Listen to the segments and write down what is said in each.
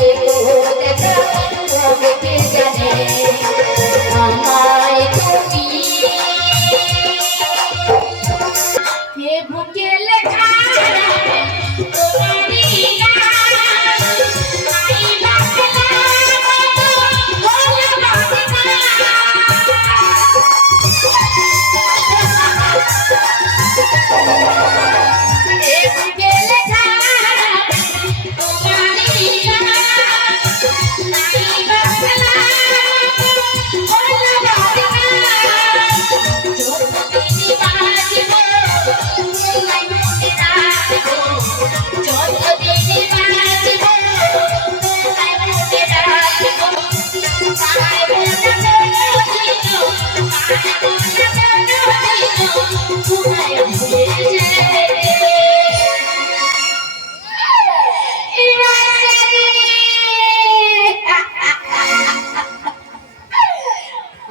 Thank you.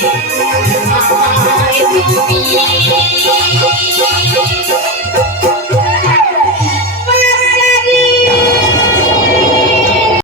I'm gonna make